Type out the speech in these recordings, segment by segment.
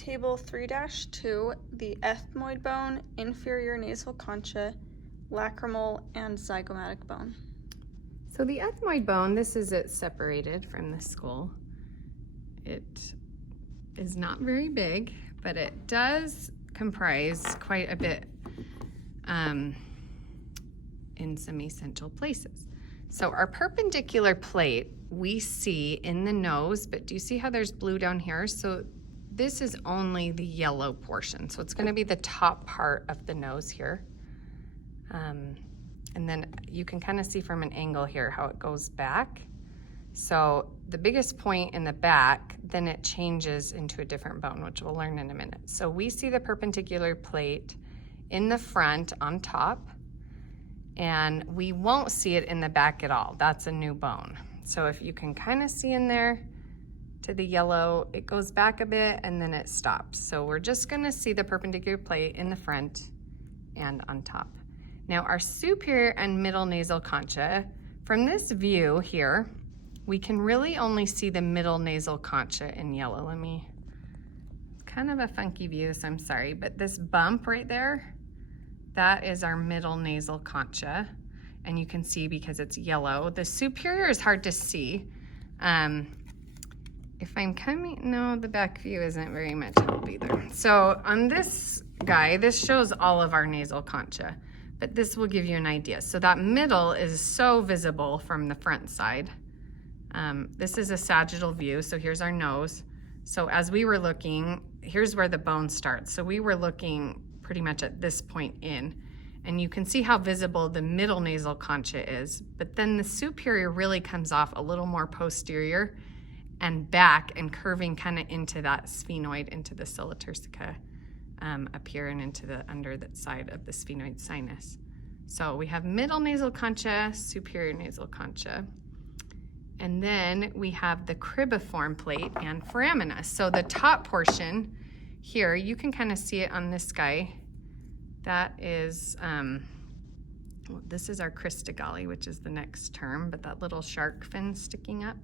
Table 3-2, the ethmoid bone, inferior nasal concha, lacrimal, and zygomatic bone. So the ethmoid bone, this is it separated from the skull. It is not very big, but it does comprise quite a bit in some essential places. So our perpendicular plate we see in the nose, but do you see how there's blue down here? So this is only the yellow portion. So it's gonna be the top part of the nose here. And then you can kind of see from an angle here how it goes back. So the biggest point in the back, then it changes into a different bone, which we'll learn in a minute. So we see the perpendicular plate in the front on top, and we won't see it in the back at all. That's a new bone. So if you can kind of see in there to the yellow, it goes back a bit and then it stops. So we're just gonna see the perpendicular plate in the front and on top. Now our superior and middle nasal concha, from this view here, we can really only see the middle nasal concha in yellow. It's kind of a funky view, so I'm sorry, but this bump right there, that is our middle nasal concha. And you can see because it's yellow. The superior is hard to see. If I'm coming, no, the back view isn't very much help either. So on this guy, this shows all of our nasal concha, but this will give you an idea. So that middle is so visible from the front side. This is a sagittal view, so here's our nose. So as we were looking, here's where the bone starts. So we were looking pretty much at this point in, and you can see how visible the middle nasal concha is, but then the superior really comes off a little more posterior and back and curving kind of into that sphenoid, into the solartersica up here and into the under that side of the sphenoid sinus. So we have middle nasal concha, superior nasal concha. And then we have the cribriform plate and foramina. So the top portion here, you can kind of see it on this guy. That is, well, this is our cristagalli, which is the next term, but that little shark fin sticking up.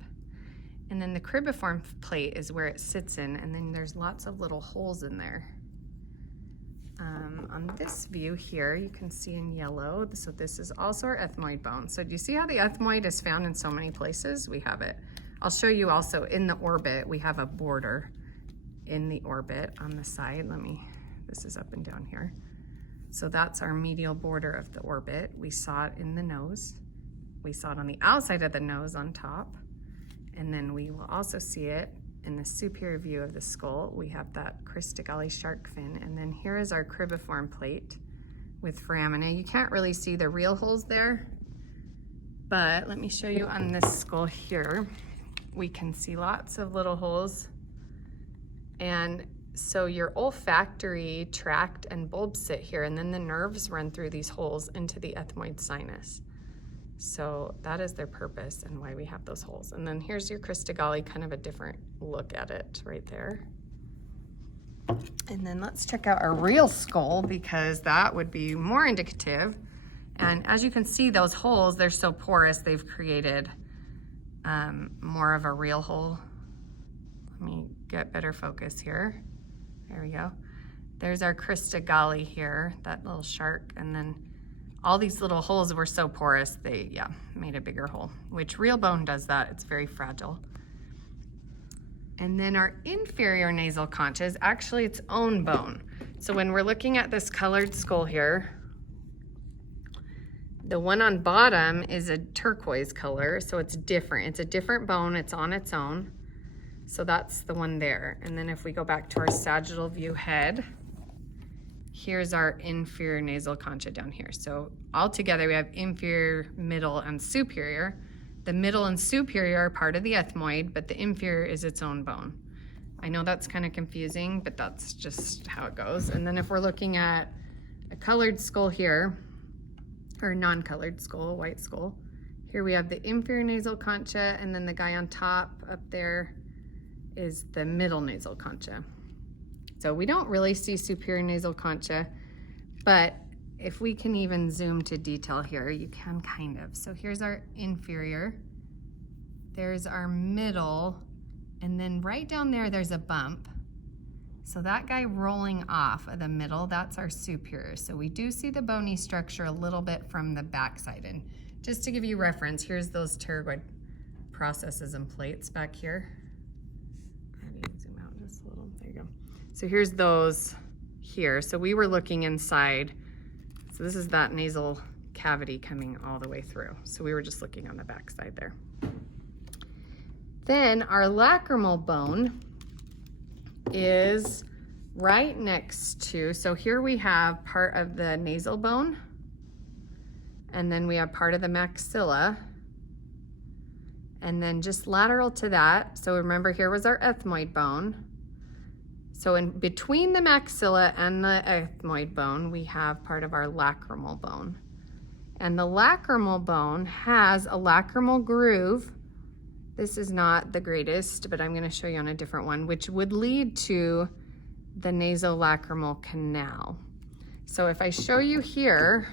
And then the cribriform plate is where it sits in, and then there's lots of little holes in there. On this view here, you can see in yellow, so this is also our ethmoid bone. So do you see how the ethmoid is found in so many places? We have it. I'll show you also in the orbit, we have a border in the orbit on the side. This is up and down here. So that's our medial border of the orbit. We saw it in the nose. We saw it on the outside of the nose on top. And then we will also see it in the superior view of the skull. We have that cristagalli shark fin. And then here is our cribriform plate with foramina. You can't really see the real holes there, but let me show you on this skull here. We can see lots of little holes. And so your olfactory tract and bulb sit here, and then the nerves run through these holes into the ethmoid sinus. So that is their purpose and why we have those holes. And then here's your cristagalli, kind of a different look at it right there. And then let's check out our real skull, because that would be more indicative. And as you can see, those holes, they're so porous, they've created more of a real hole. Let me get better focus here. There we go. There's our cristagalli here, that little shark, and then all these little holes were so porous, they, made a bigger hole, which real bone does that. It's very fragile. And then our inferior nasal concha is actually its own bone. So when we're looking at this colored skull here, the one on bottom is a turquoise color, so it's different. It's a different bone, it's on its own. So that's the one there. And then if we go back to our sagittal view head, here's our inferior nasal concha down here. So all together we have inferior, middle, and superior. The middle and superior are part of the ethmoid, but the inferior is its own bone. I know that's kind of confusing, but that's just how it goes. And then if we're looking at a colored skull here, or non-colored skull, white skull, here we have the inferior nasal concha, and then the guy on top up there is the middle nasal concha. So we don't really see superior nasal concha, but if we can even zoom to detail here, you can kind of. So here's our inferior, there's our middle, and then right down there, there's a bump. So that guy rolling off of the middle, that's our superior. So we do see the bony structure a little bit from the backside. And just to give you reference, here's those pterygoid processes and plates back here. Maybe zoom out just a little, there you go. So here's those here. So we were looking inside. So this is that nasal cavity coming all the way through. So we were just looking on the backside there. Then our lacrimal bone is right next to, so here we have part of the nasal bone, and then we have part of the maxilla, and then just lateral to that, so remember here was our ethmoid bone. So in between the maxilla and the ethmoid bone, we have part of our lacrimal bone. And the lacrimal bone has a lacrimal groove. This is not the greatest, but I'm going to show you on a different one, which would lead to the nasolacrimal canal. So if I show you here,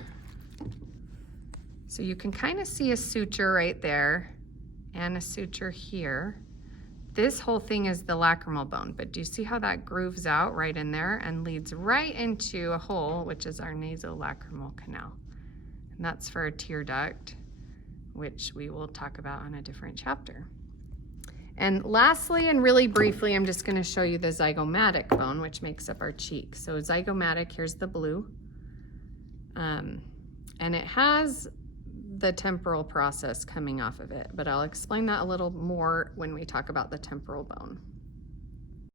so you can kind of see a suture right there and a suture here. This whole thing is the lacrimal bone, but do you see how that grooves out right in there and leads right into a hole, which is our nasolacrimal canal. And that's for a tear duct, which we will talk about on a different chapter. And lastly, and really briefly, I'm just going to show you the zygomatic bone, which makes up our cheek. So zygomatic, here's the blue. And it has the temporal process coming off of it, but I'll explain that a little more when we talk about the temporal bone.